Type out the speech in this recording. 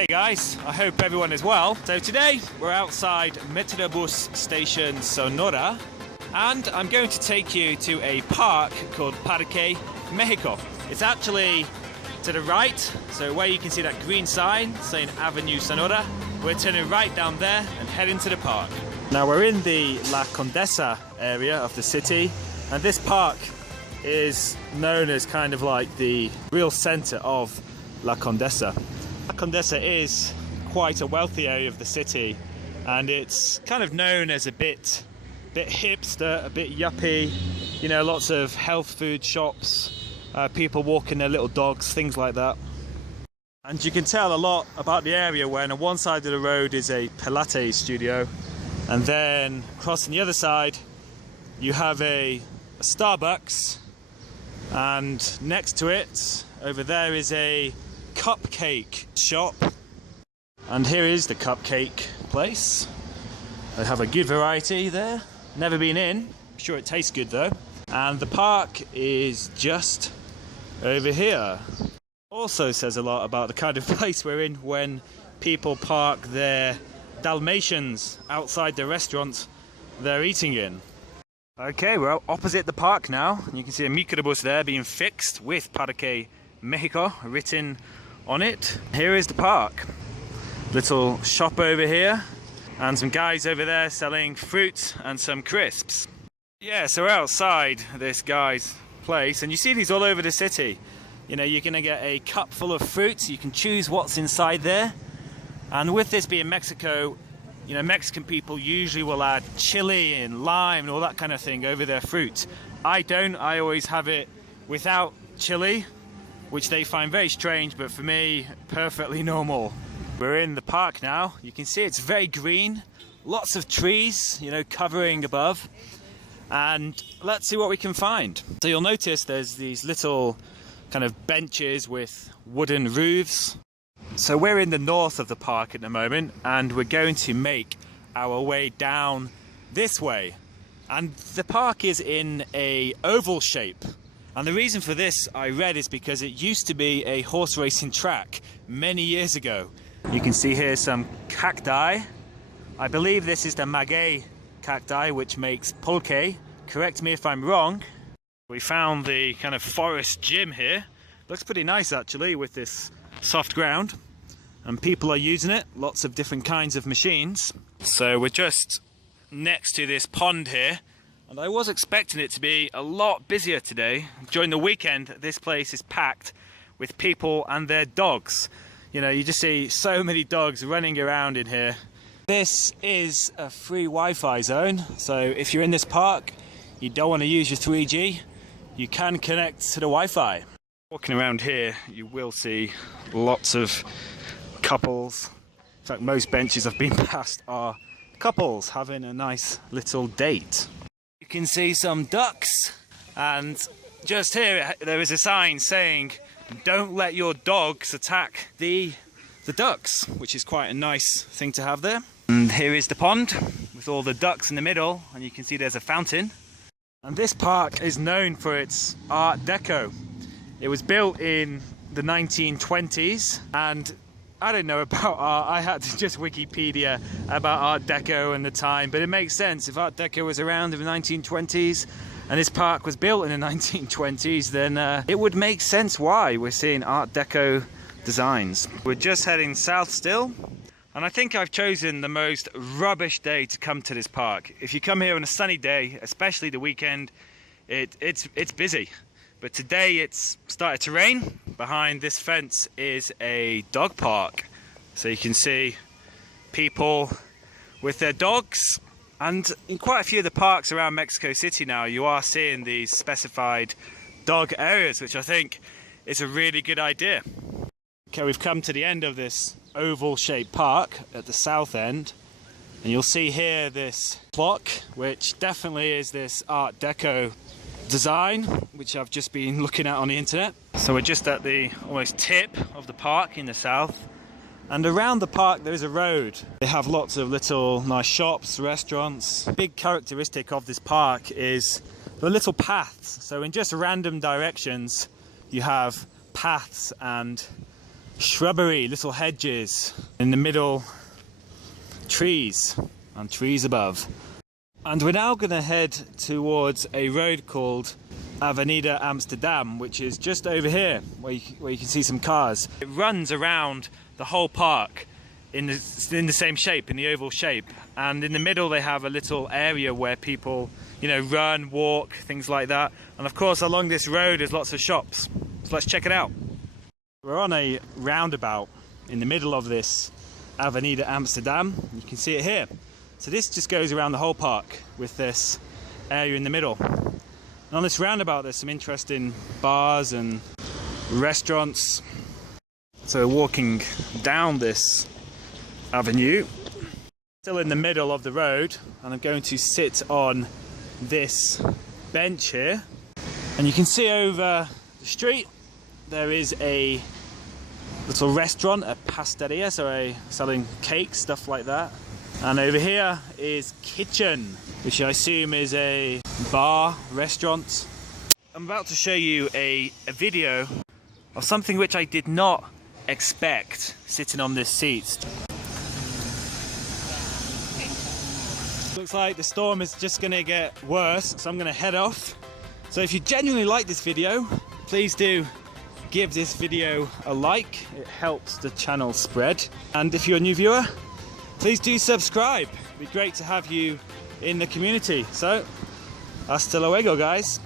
Hey guys, I hope everyone is well. So today we're outside Metrobus station Sonora and I'm going to take you to a park called Parque México. It's actually to the right, so where you can see that green sign saying Avenue Sonora, we're turning right down there and heading to the park. Now we're in the La Condesa area of the city, and this park is known as kind of like the real center of La Condesa. La Condesa is quite a wealthy area of the city, and it's kind of known as a bit hipster, a bit yuppie, you know, lots of health food shops, people walking their little dogs, things like that. And you can tell a lot about the area when on one side of the road is a Pilates studio, and then crossing the other side you have a Starbucks, and next to it over there is a cupcake shop, and here is the cupcake place. They have a good variety there. Never been in, I'm sure it tastes good though. And the park is just over here. Also says a lot about the kind of place we're in when people park their Dalmatians outside the restaurant they're eating in. Okay, we're opposite the park now, and you can see a microbus there being fixed with Parque México written on it. Here is the park. Little shop over here, and some guys over there selling fruit and some crisps. Yeah, so we're outside this guy's place, and you see these all over the city. You know, you're gonna get a cup full of fruit, you can choose what's inside there. And with this being Mexico, you know, Mexican people usually will add chili and lime and all that kind of thing over their fruit. I don't, I always have it without chili, which they find very strange, but for me, perfectly normal. We're in the park now. You can see it's very green, lots of trees, you know, covering above. And let's see what we can find. So you'll notice there's these little kind of benches with wooden roofs. So we're in the north of the park at the moment, and we're going to make our way down this way. And the park is in a oval shape. And the reason for this, I read, is because it used to be a horse racing track many years ago. You can see here some cacti. I believe this is the maguey cacti, which makes pulque. Correct me if I'm wrong. We found the kind of forest gym here. Looks pretty nice actually, with this soft ground. And people are using it, lots of different kinds of machines. So we're just next to this pond here. And I was expecting it to be a lot busier today. During the weekend, this place is packed with people and their dogs. You know, you just see so many dogs running around in here. This is a free Wi-Fi zone, so if you're in this park, you don't want to use your 3G, you can connect to the Wi-Fi. Walking around here, you will see lots of couples. In fact, most benches I've been past are couples having a nice little date. You can see some ducks, and just here there is a sign saying, "Don't let your dogs attack the ducks," which is quite a nice thing to have there. And here is the pond with all the ducks in the middle, and you can see there's a fountain. And this park is known for its Art Deco. It was built in the 1920s, and I don't know about art. I had to just Wikipedia about Art Deco and the time, but it makes sense. If Art Deco was around in the 1920s and this park was built in the 1920s, then it would make sense why we're seeing Art Deco designs. We're just heading south still, and I think I've chosen the most rubbish day to come to this park. If you come here on a sunny day, especially the weekend, it's busy. But today it's started to rain. Behind this fence is a dog park. So you can see people with their dogs. And in quite a few of the parks around Mexico City now, you are seeing these specified dog areas, which I think is a really good idea. Okay, we've come to the end of this oval-shaped park at the south end. And you'll see here this clock, which definitely is this Art Deco design, which I've just been looking at on the internet. So we're just at the almost tip of the park in the south, and around the park there is a road. They have lots of little nice shops, restaurants. A big characteristic of this park is the little paths. So in just random directions you have paths and shrubbery, little hedges. In the middle, trees, and trees above. And we're now going to head towards a road called Avenida Amsterdam, which is just over here, where you can see some cars. It runs around the whole park in the same shape, in the oval shape. And in the middle they have a little area where people, you know, run, walk, things like that. And of course along this road there's lots of shops. So let's check it out. We're on a roundabout in the middle of this Avenida Amsterdam. You can see it here. So this just goes around the whole park with this area in the middle. And on this roundabout there's some interesting bars and restaurants. So walking down this avenue, still in the middle of the road, and I'm going to sit on this bench here. And you can see over the street there is a little restaurant, a pasteria, so selling cakes, stuff like that. And over here is kitchen, which I assume is a bar, restaurant. I'm about to show you a video of something which I did not expect sitting on this seat. Looks like the storm is just going to get worse, so I'm going to head off. So if you genuinely like this video, please do give this video a like. It helps the channel spread. And if you're a new viewer, please do subscribe. It'd be great to have you in the community. So, hasta luego, guys.